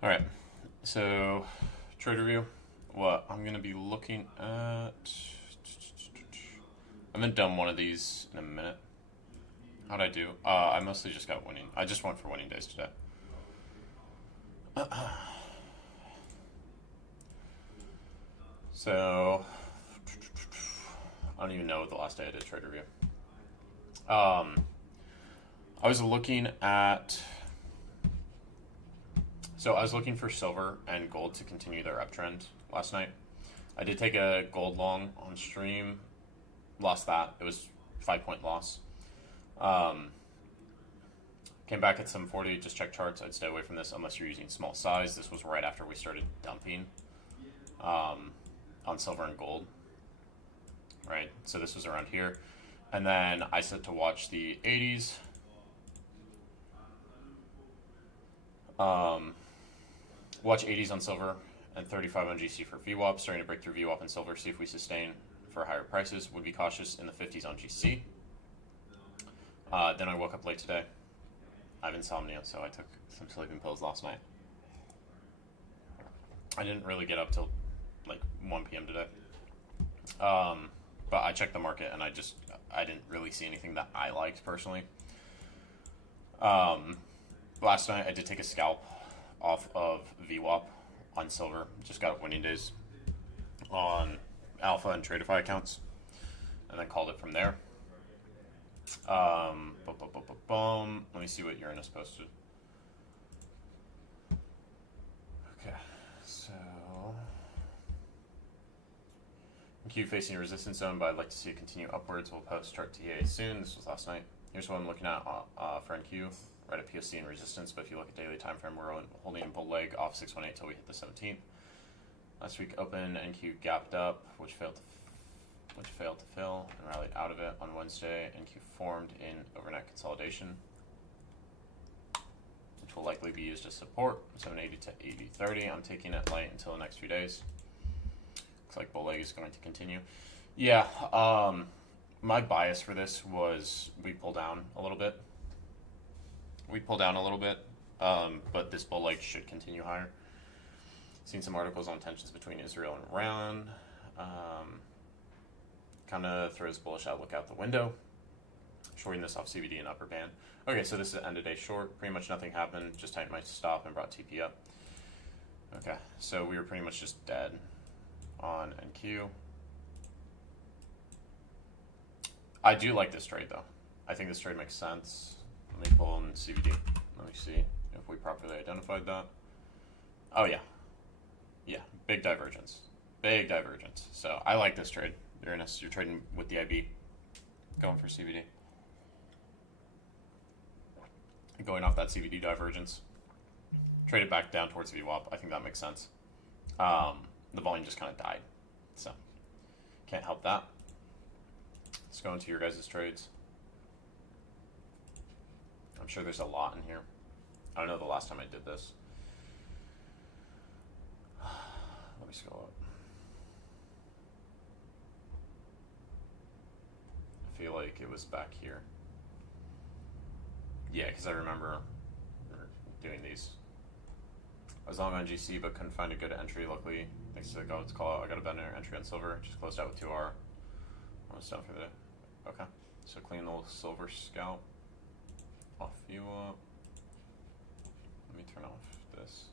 All right, so trade review. What I'm gonna be looking at. I haven't done one of these in a minute. How'd I do? I mostly just got winning. I just went for winning days today. So I don't even know the last day I did trade review. Um, I was looking at. So I was looking for silver and gold to continue their uptrend last night. I did take a gold long on stream. Lost that. It was 5 point loss. Um, Came back at 740. Just check charts. I'd stay away from this unless you're using small size. This was right after we started dumping on silver and gold. Right. So this was around here, and then I set to watch the 80s. Watch 80s on silver and 35 on GC for VWAP. Starting to break through VWAP and silver. See if we sustain for higher prices. Would be cautious in the 50s on GC. Then I woke up late today. I have insomnia, so I took some sleeping pills last night. I didn't really get up till like 1 p.m. today. But I checked the market and I didn't really see anything that I liked personally. Last night I did take a scalp off of VWAP on silver. Just got winning days on Alpha and Tradeify accounts, and then called it from there. Let me see what Uranus posted. Okay, so Q facing a resistance zone, but I'd like to see it continue upwards. We'll post chart TA soon. This was last night. Here's what I'm looking at for NQ. Right at POC and resistance, but if you look at daily time frame, we're holding a bull leg off 618 until we hit the 17th. Last week, open NQ gapped up, which failed to fill and rallied out of it on Wednesday. NQ formed in overnight consolidation, which will likely be used as support. 780 to 8030. I'm taking it light until the next few days. Looks like bull leg is going to continue. Yeah, my bias for this was we pull down a little bit. But this bull leg should continue higher. Seen some articles on tensions between Israel and Iran. Kind of throws bullish outlook out the window. Shorting this off CVD and upper band. Okay, so this is an end of day short. Pretty much nothing happened. Just tightened my stop and brought TP up. Okay, so we were pretty much just dead on NQ. I do like this trade though. I think this trade makes sense. Let me pull in CVD. Let me see if we properly identified that. Oh yeah. Yeah, big divergence. Big divergence. So I like this trade. Uranus, you're trading with the IB. Going for CVD. Going off that CVD divergence. Trade it back down towards VWAP. I think that makes sense. The volume just kind of died. So can't help that. Let's go into your guys' trades. I'm sure there's a lot in here. I don't know the last time I did this. Let me scroll up. I feel like it was back here. Yeah, because I remember doing these. I was long on GC but couldn't find a good entry. Luckily, thanks to the God's call out, I got a better entry on silver. Just closed out with 2R. Almost done for the day. Okay, so clean the little silver scalp. Off you up. Let me turn off this.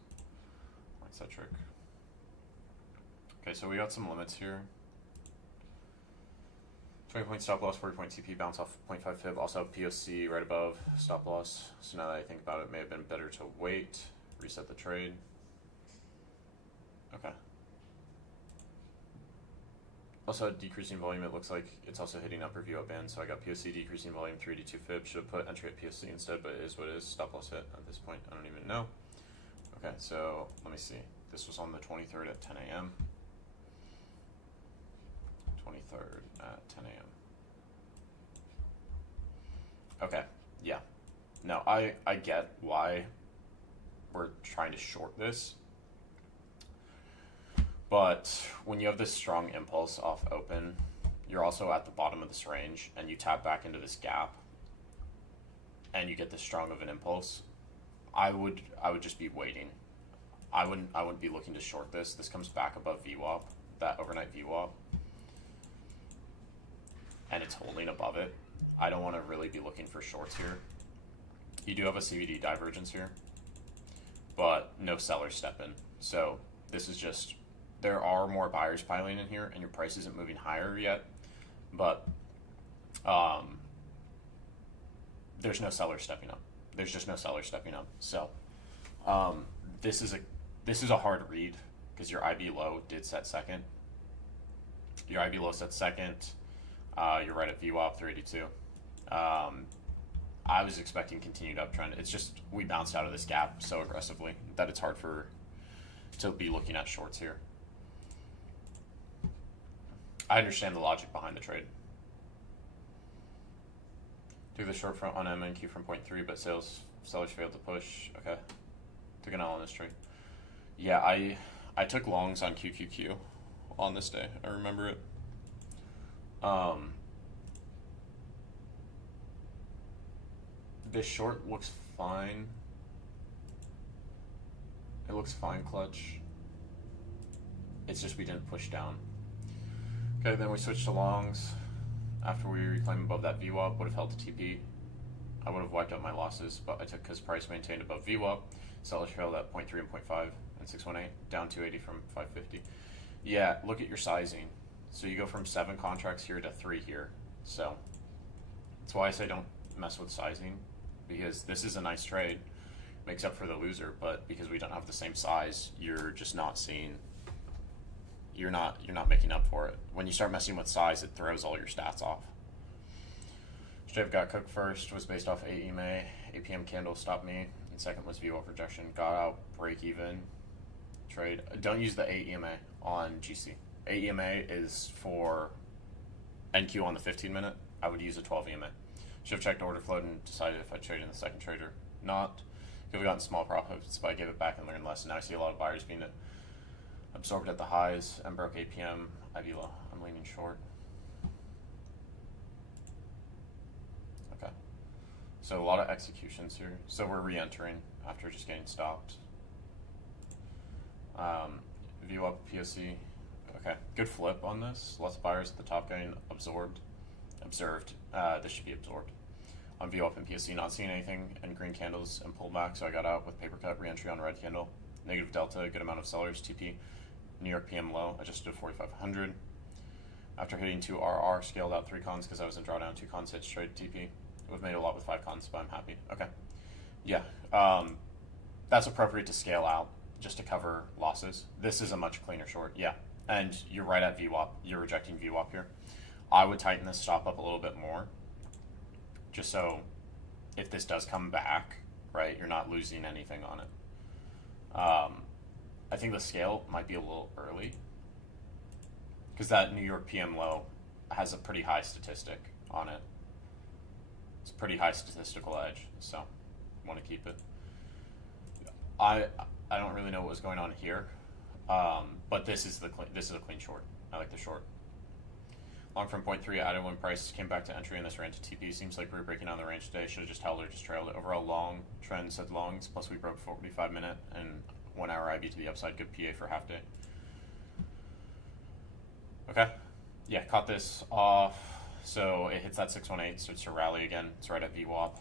Centric. Okay, so we got some limits here. 20 point stop loss, 40 point TP, bounce off 0.5 fib. Also have POC right above stop loss. So now that I think about it, it may have been better to wait, reset the trade. Okay. Also decreasing volume, it looks like it's also hitting upper VWAP band, so I got POC decreasing volume 382 fib. Should have put entry at POC instead, but it is what it is. Stop loss hit at this point, I don't even know. Okay, so let me see. This was on the 23rd at 10 a.m. 23rd at 10 a.m. Okay, yeah. No, I get why we're trying to short this. But when you have this strong impulse off open, you're also at the bottom of this range and you tap back into this gap and you get this strong of an impulse, I would just be waiting. I wouldn't be looking to short this. This comes back above VWAP, that overnight VWAP, and it's holding above it. I don't want to really be looking for shorts here. You do have a CVD divergence here, but no seller step in. So this is just, there are more buyers piling in here, and your price isn't moving higher yet, but there's no seller stepping up. There's just no seller stepping up. So this is a hard read because your IB low did set second. Your IB low set second. You're right at VWAP 382. I was expecting continued uptrend. It's just we bounced out of this gap so aggressively that it's hard to be looking at shorts here. I understand the logic behind the trade. Took the short front on MNQ from 0.3, but sellers failed to push. Okay. Took an L on this trade. Yeah, I took longs on QQQ on this day. I remember it. This short looks fine. It looks fine, clutch. It's just we didn't push down. Okay, then we switched to longs. After we reclaimed above that VWAP, would have held the TP. I would have wiped out my losses, but I took because price maintained above VWAP. Sellers failed at 0.3 and 0.5 and 618, down 280 from 550. Yeah, look at your sizing. So you go from 7 contracts here to 3 here. So that's why I say don't mess with sizing, because this is a nice trade, makes up for the loser, but because we don't have the same size, you're just not seeing. You're not making up for it. When you start messing with size, it throws all your stats off. Straight got cooked first, was based off AEMA. APM candle stopped me, and second was VWAP rejection. Got out, break even, trade. Don't use the AEMA on GC. AEMA is for NQ on the 15 minute. I would use a 12 EMA. Should have checked order flow and decided if I'd trade in the second trade or not. Could have gotten small profits, but I gave it back and learned less. Now I see a lot of buyers being absorbed at the highs and broke APM. IB low. I'm leaning short. Okay. So a lot of executions here. So we're re-entering after just getting stopped. VWAP POC. Okay. Good flip on this. Less buyers at the top getting observed. This should be absorbed. On VWAP and POC, not seeing anything and green candles and pullback, so I got out with paper cut, re-entry on red candle. Negative delta, good amount of sellers, TP. New York PM low, adjusted to 4,500. After hitting 2 RR, scaled out 3 cons because I was in drawdown, 2 cons hit straight TP. We've made a lot with 5 cons, but I'm happy. Okay. Yeah. That's appropriate to scale out just to cover losses. This is a much cleaner short. Yeah. And you're right at VWAP. You're rejecting VWAP here. I would tighten this stop up a little bit more, just so if this does come back, right, you're not losing anything on it. I think the scale might be a little early because that New York PM low has a pretty high statistic on it. It's a pretty high statistical edge, so want to keep it. I don't really know what was going on here, but this is a clean short. I like the short. Long from 0.3, added when price came back to entry and this ran to TP. Seems like we were breaking down the range today. Should have just held or just trailed it. Overall long trend said longs, plus we broke 45 minute and 1 hour IB to the upside. Good PA for half day. Okay. Yeah, caught this off. So it hits that 618, so it's to rally again. It's right at VWAP.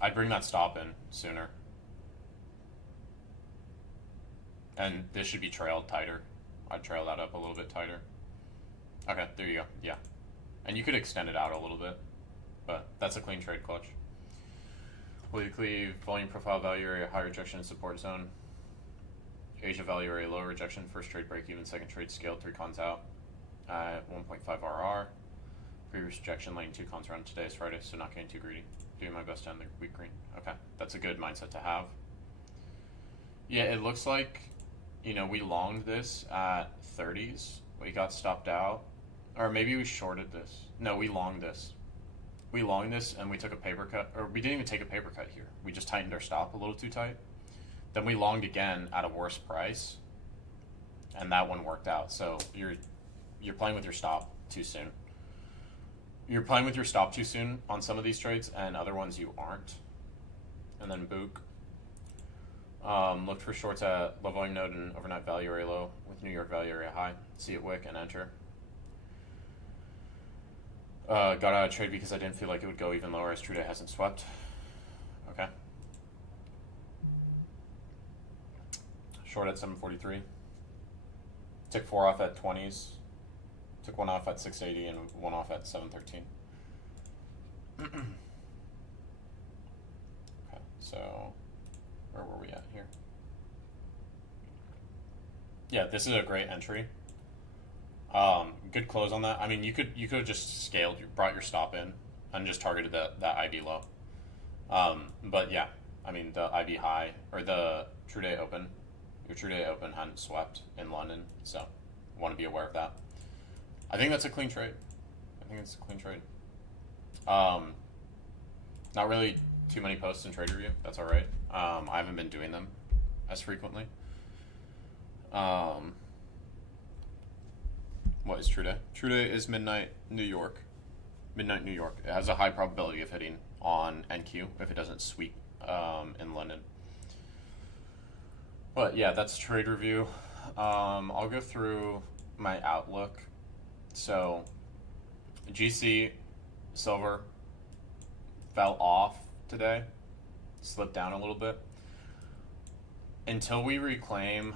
I'd bring that stop in sooner. And this should be trailed tighter. I'd trail that up a little bit tighter. Okay, there you go. Yeah. And you could extend it out a little bit, but that's a clean trade, clutch. Weekly volume profile value area, high rejection and support zone. Asia value area, low rejection. First trade break even, second trade scaled, 3 cons out at 1.5 RR. Previous rejection, laying 2 cons around. Today is Friday, so not getting too greedy. Doing my best to end the week green. Okay, that's a good mindset to have. Yeah, it looks like, we longed this at 30s. We got stopped out. Or maybe we shorted this. No, we longed this. We longed this and we took a paper cut. Or we didn't even take a paper cut here. We just tightened our stop a little too tight. Then we longed again at a worse price. And that one worked out. So you're playing with your stop too soon. You're playing with your stop too soon on some of these trades, and other ones you aren't. And then Book. Looked for shorts at low volume node and overnight value area low with New York value area high. See it wick and enter. Got out of trade because I didn't feel like it would go even lower as True Day hasn't swept. Okay. Short at 743. Took 4 off at 20s. Took 1 off at 680 and 1 off at 713. Okay, so where were we at here? Yeah, this is a great entry. Good close on that. I mean, you could have just scaled, you brought your stop in, and just targeted that IB low. But yeah, I mean the IB high or the True Day open, your True Day open hadn't swept in London, so want to be aware of that. I think that's a clean trade. I think it's a clean trade. Not really too many posts in trade review. That's all right. I haven't been doing them as frequently. What is True Day? True Day is midnight New York. Midnight New York. It has a high probability of hitting on NQ if it doesn't sweep in London. But yeah, that's trade review. I'll go through my outlook. So GC silver fell off today, slipped down a little bit. Until we reclaim,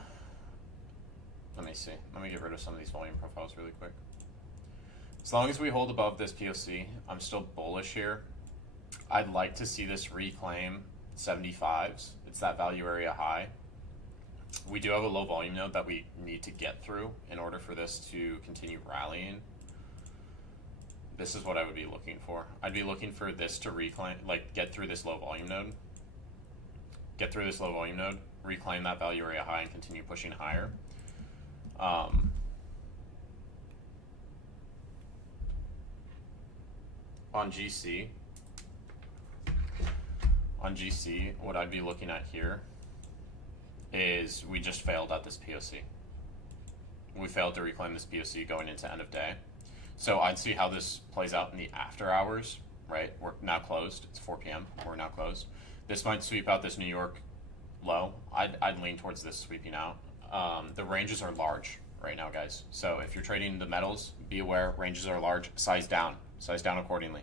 let me see. Let me get rid of some of these volume profiles really quick. As long as we hold above this POC, I'm still bullish here. I'd like to see this reclaim 75s. It's that value area high. We do have a low volume node that we need to get through in order for this to continue rallying. This is what I would be looking for. I'd be looking for this to reclaim, like get through this low volume node. Get through this low volume node, reclaim that value area high and continue pushing higher. On GC, what I'd be looking at here is we just failed at this POC. We failed to reclaim this POC going into end of day. So I'd see how this plays out in the after hours, right? We're now closed. It's 4 p.m. We're now closed. This might sweep out this New York low. I'd lean towards this sweeping out. The ranges are large right now, guys. So if you're trading the metals, be aware ranges are large. Size down accordingly.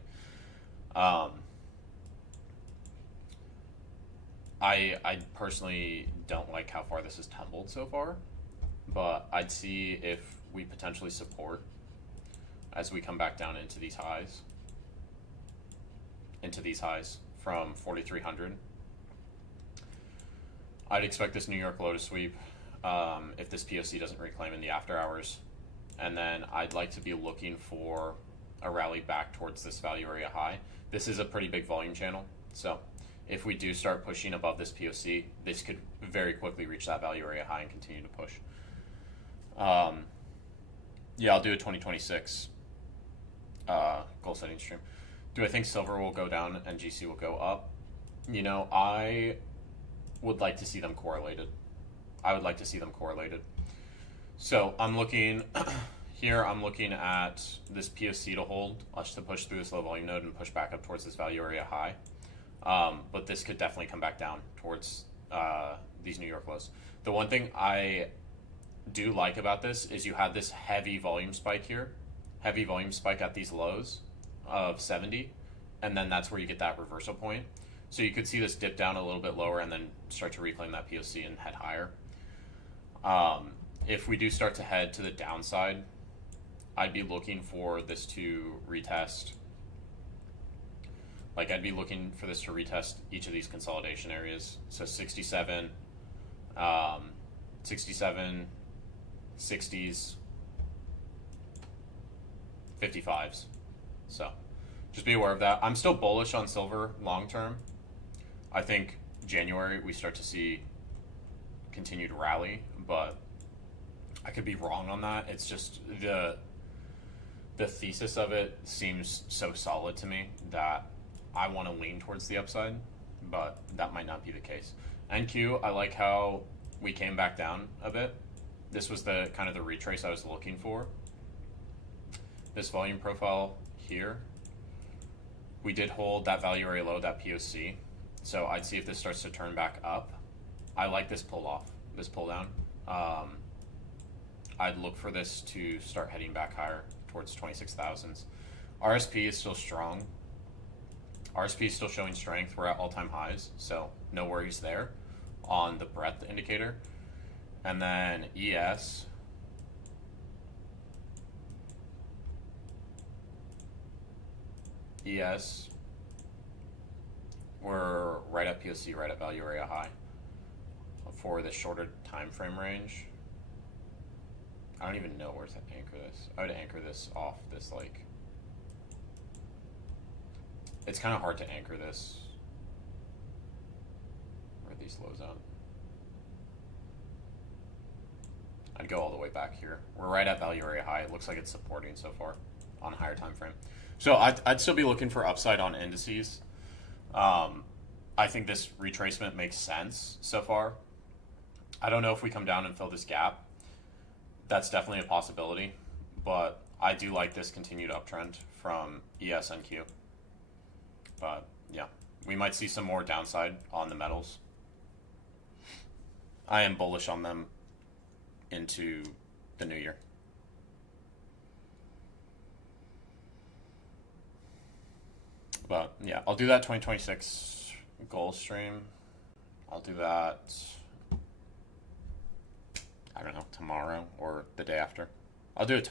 I personally don't like how far this has tumbled so far, but I'd see if we potentially support as we come back down into these highs from 4,300. I'd expect this New York low to sweep if this POC doesn't reclaim in the after hours. And then I'd like to be looking for a rally back towards this value area high. This is a pretty big volume channel. So if we do start pushing above this POC, this could very quickly reach that value area high and continue to push. Yeah, I'll do a 2026 goal setting stream. Do I think silver will go down and GC will go up? You know, I would like to see them correlated. So I'm looking here, I'm looking at this POC to hold, to push through this low volume node and push back up towards this value area high. But this could definitely come back down towards these New York lows. The one thing I do like about this is you have this heavy volume spike here, heavy volume spike at these lows of 70, and then that's where you get that reversal point. So you could see this dip down a little bit lower and then start to reclaim that POC and head higher. If we do start to head to the downside, I'd be looking for this to retest. Like I'd be looking for this to retest each of these consolidation areas. So 67, 67, 60s, 55s. So just be aware of that. I'm still bullish on silver long term. I think January we start to see continued rally, but I could be wrong on that. It's just the thesis of it seems so solid to me that I want to lean towards the upside, but that might not be the case. NQ, I like how we came back down a bit. This was the kind of the retrace I was looking for. This volume profile here, we did hold that value area low, that POC. So I'd see if this starts to turn back up I like this pull off, this pull down. I'd look for this to start heading back higher towards 26,000s. RSP is still strong. RSP is still showing strength. We're at all-time highs, so no worries there on the breadth indicator. And then ES. ES, we're right at POC, right at value area high. For the shorter time frame range, I don't even know where to anchor this. I would anchor this off this, like, it's kind of hard to anchor this. Where are these lows at? I'd go all the way back here. We're right at value area high. It looks like it's supporting so far on a higher time frame. So I'd still be looking for upside on indices. I think this retracement makes sense so far. I don't know if we come down and fill this gap. That's definitely a possibility, but I do like this continued uptrend from ES and Q. But yeah, we might see some more downside on the metals. I am bullish on them into the new year. But yeah, I'll do that 2026 goal stream. I'll do that, I don't know, tomorrow or the day after. I'll do it tomorrow.